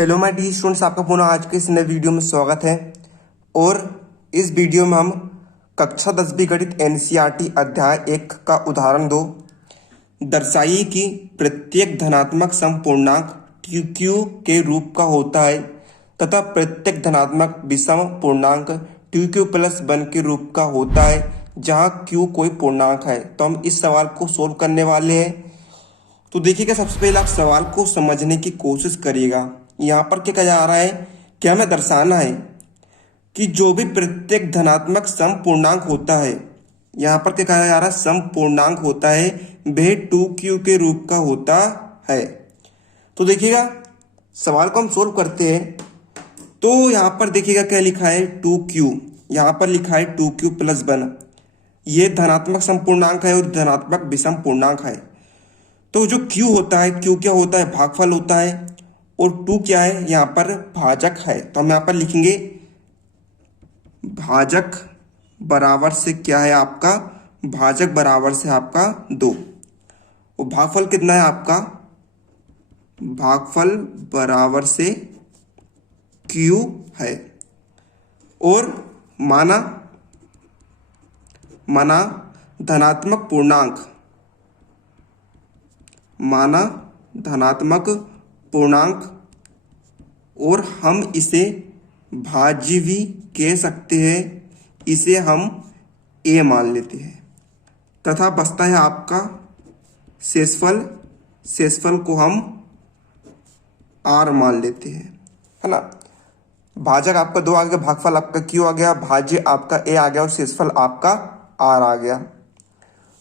Hello my D students, आपका पुनः आज के इस नए वीडियो में स्वागत है। और इस वीडियो में हम कक्षा 10वीं गणित एनसीईआरटी अध्याय 1 का उदाहरण 2 दर्शाइए कि प्रत्येक धनात्मक समपूर्णांक क्यू के रूप का होता है तथा प्रत्येक धनात्मक विषम पूर्णांक क्यू प्लस 1 के रूप का होता है जहां क्यू कोई पूर्णांक है। तो हम इस सवाल को सोल्व करने वाले हैं। तो देखिएगा, सबसे पहले आप सवाल को समझने की कोशिश करिएगा। यहाँ पर क्या कहा जा रहा है कि हमें दर्शाना है कि जो भी प्रत्येक धनात्मक समपूर्णांक होता है, यहाँ पर क्या कहा जा रहा है, समपूर्णांक होता है, वह 2q के रूप का होता है। तो देखिएगा, सवाल को हम सोल्व करते हैं। तो यहाँ पर देखिएगा क्या लिखा है, 2q, यहाँ पर लिखा है 2q प्लस 1। ये धनात्मक समपूर्णांक है और धनात्मक विषम पूर्णांक है। तो जो q होता है, q क्या होता है, भागफल होता है, और 2 क्या है, यहाँ पर भाजक है। तो हम यहाँ पर लिखेंगे भाजक बराबर से क्या है आपका, भाजक बराबर से आपका 2। और भागफल कितना है आपका, भागफल बराबर से q है। और माना धनात्मक पूर्णांक, माना धनात्मक पूर्णांक, और हम इसे भाज्य भी कह सकते हैं, इसे हम a मान लेते हैं। तथा बचता है आपका शेषफल, शेषफल को हम r मान लेते हैं, है ना। भाजक आपका 2 आ गया, भागफल आपका q आ गया, भाज्य आपका a आ गया और शेषफल आपका r आ गया।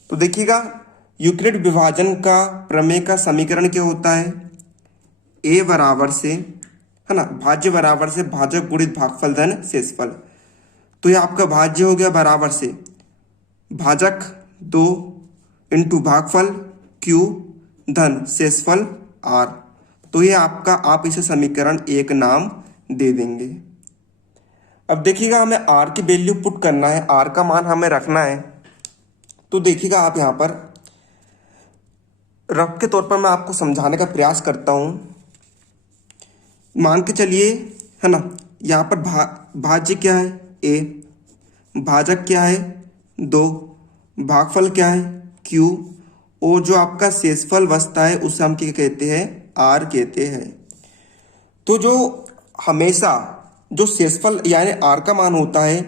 तो देखिएगा, यूक्लिड विभाजन का प्रमेय का समीकरण क्या होता है, a बराबर से, है ना, भाज्य बराबर से भाजक गुणित भागफल धन शेषफल। तो ये आपका भाज्य हो गया बराबर से भाजक 2 इंटू भागफल q धन शेषफल r। तो ये आपका, आप इसे समीकरण 1 नाम दे देंगे। अब देखिएगा, हमें r की वैल्यू पुट करना है, r का मान हमें रखना है। तो देखिएगा, आप यहाँ पर रफ के तौर पर मैं आपको समझाने का प्रयास करता हूँ। मान के चलिए, है ना, यहाँ पर भाज्य क्या है a, भाजक क्या है 2, भागफल क्या है q, और जो आपका शेषफल बचता है उसे हम क्या कहते हैं, r कहते हैं। तो जो हमेशा जो शेषफल यानी r का मान होता है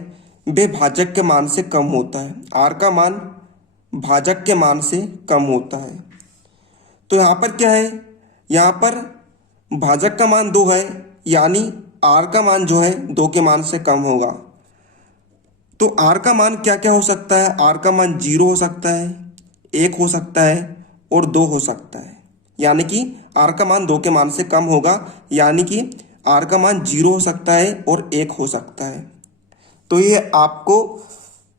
वह भाजक के मान से कम होता है, r का मान भाजक के मान से कम होता है। तो यहाँ पर क्या है, यहाँ पर भाजक का मान 2 है, यानी r का मान जो है 2 के मान से कम होगा। तो r का मान क्या क्या हो सकता है, r का मान 0 हो सकता है, 1 हो सकता है और 2 हो सकता है। यानी कि r का मान 2 के मान से कम होगा, यानी कि r का मान 0 हो सकता है और 1 हो सकता है। तो ये आपको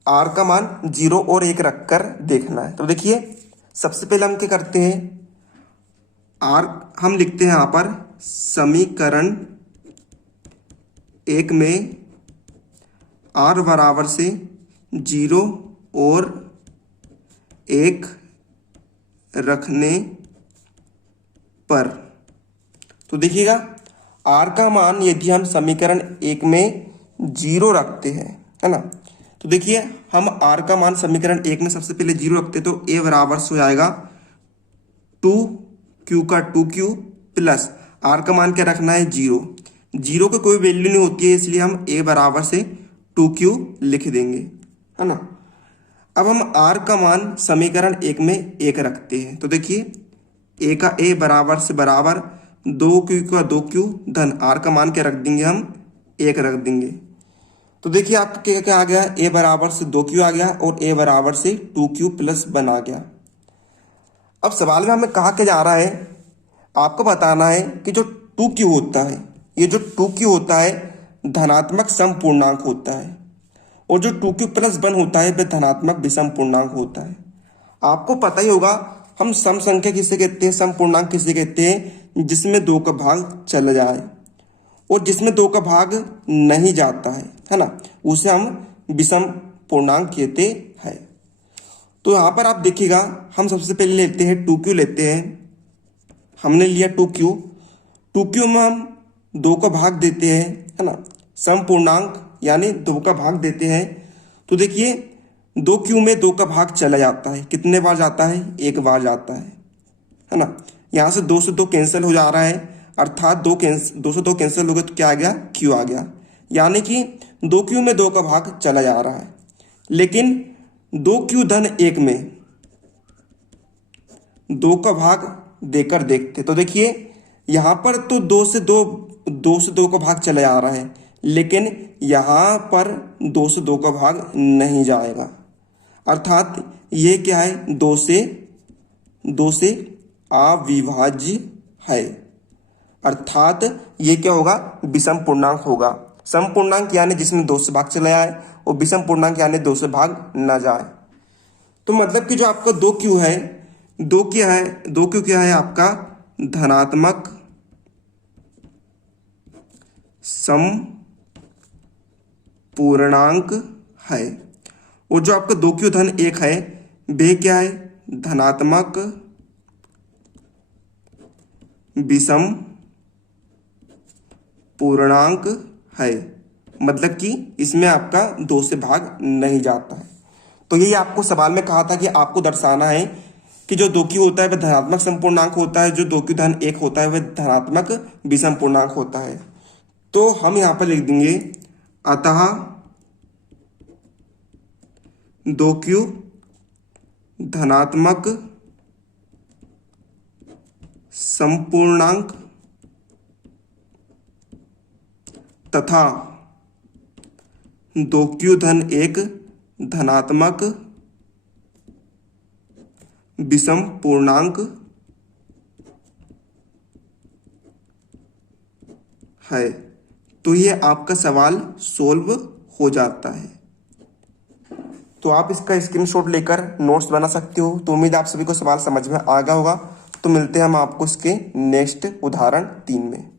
r का मान 0 और 1 रखकर देखना है। तो देखिए, सबसे पहले हम क्या करते हैं, r हम लिखते हैं यहाँ पर समीकरण 1 में r बराबर से 0 और 1 रखने पर। तो देखिएगा, r का मान यदि हम समीकरण 1 में 0 रखते हैं, है ना, तो देखिए हम r का मान समीकरण 1 में सबसे पहले 0 रखते हैं। तो a बराबर से हो जाएगा 2q का 2q प्लस r का मान क्या रखना है 0। 0 की कोई वैल्यू नहीं होती है, इसलिए हम a बराबर से 2q लिख देंगे, है ना। अब हम r का मान समीकरण 1 में 1 रखते हैं। तो देखिए, a का a बराबर से बराबर 2q का 2q धन r का मान क्या रख देंगे, हम 1 रख देंगे। तो देखिए आपका क्या क्या आ गया, a बराबर से 2q आ गया और a बराबर से 2q प्लस 1 आ गया। अब सवाल में हमें कहा क्या जा रहा है, आपको बताना है कि जो 2q होता है, ये जो 2q होता है धनात्मक समपूर्णांक होता है, और जो 2q प्लस 1 होता है वह धनात्मक विषम पूर्णांक होता है। आपको पता ही होगा, हम सम संख्या किसे कहते हैं, समपूर्णांक किसे कहते हैं, जिसमें 2 का भाग चला जाए और जिसमें 2 का भाग नहीं जाता है ना, उसे हम विषम पूर्णांक कहते हैं। तो यहाँ पर आप देखिएगा, हम सबसे पहले लेते हैं 2q लेते हैं। हमने लिया 2q, 2q में हम 2 का भाग देते हैं, है ना, सम पूर्णांक यानी 2 का भाग देते हैं, तो देखिए 2q में 2 का भाग चला जाता है। कितने बार जाता है? 1 बार जाता है ना। यहाँ से 2 से 2 कैंसिल हो जा रहा है, अर्थात 2 से 2 कैंसिल हो गए तो क्या आ गया? q आ गया। यानी कि 2q में 2 का भाग चला जा रहा है। लेकिन 2q धन 1 में 2 का भाग देकर देखते, तो देखिए यहाँ पर तो 2 से 2 का भाग चला जा रहा है, लेकिन यहाँ पर 2 से 2 का भाग नहीं जाएगा। अर्थात ये क्या है? 2 से अविभाज्य है। अर्थात ये क्या होगा? विषम पूर्णांक होगा। सम पूर्णांक यानी जिसमें 2 से भाग चला जाए, और विषम पूर्णांक यानी 2 से भाग न जाए। तो मतलब कि जो आपका 2q है, 2q क्या है आपका? धनात्मक सम पूर्णांक है। और जो आपका 2q धन 1 है, वे क्या है? धनात्मक विषम पूर्णांक है। मतलब कि इसमें आपका 2 से भाग नहीं जाता है। तो यही आपको सवाल में कहा था कि आपको दर्शाना है कि जो 2q होता है वह धनात्मक समपूर्णांक होता है, जो 2q धन 1 होता है वह धनात्मक विषम पूर्णांक होता है। तो हम यहाँ पर लिख देंगे अतः 2q धनात्मक समपूर्णांक तथा 2q धन 1 धनात्मक विषम पूर्णांक है। तो ये आपका सवाल सोल्व हो जाता है। तो आप इसका स्क्रीनशॉट लेकर नोट्स बना सकते हो। तो उम्मीद आप सभी को सवाल समझ में आ गया होगा। तो मिलते हैं हम आपको इसके नेक्स्ट उदाहरण 3 में।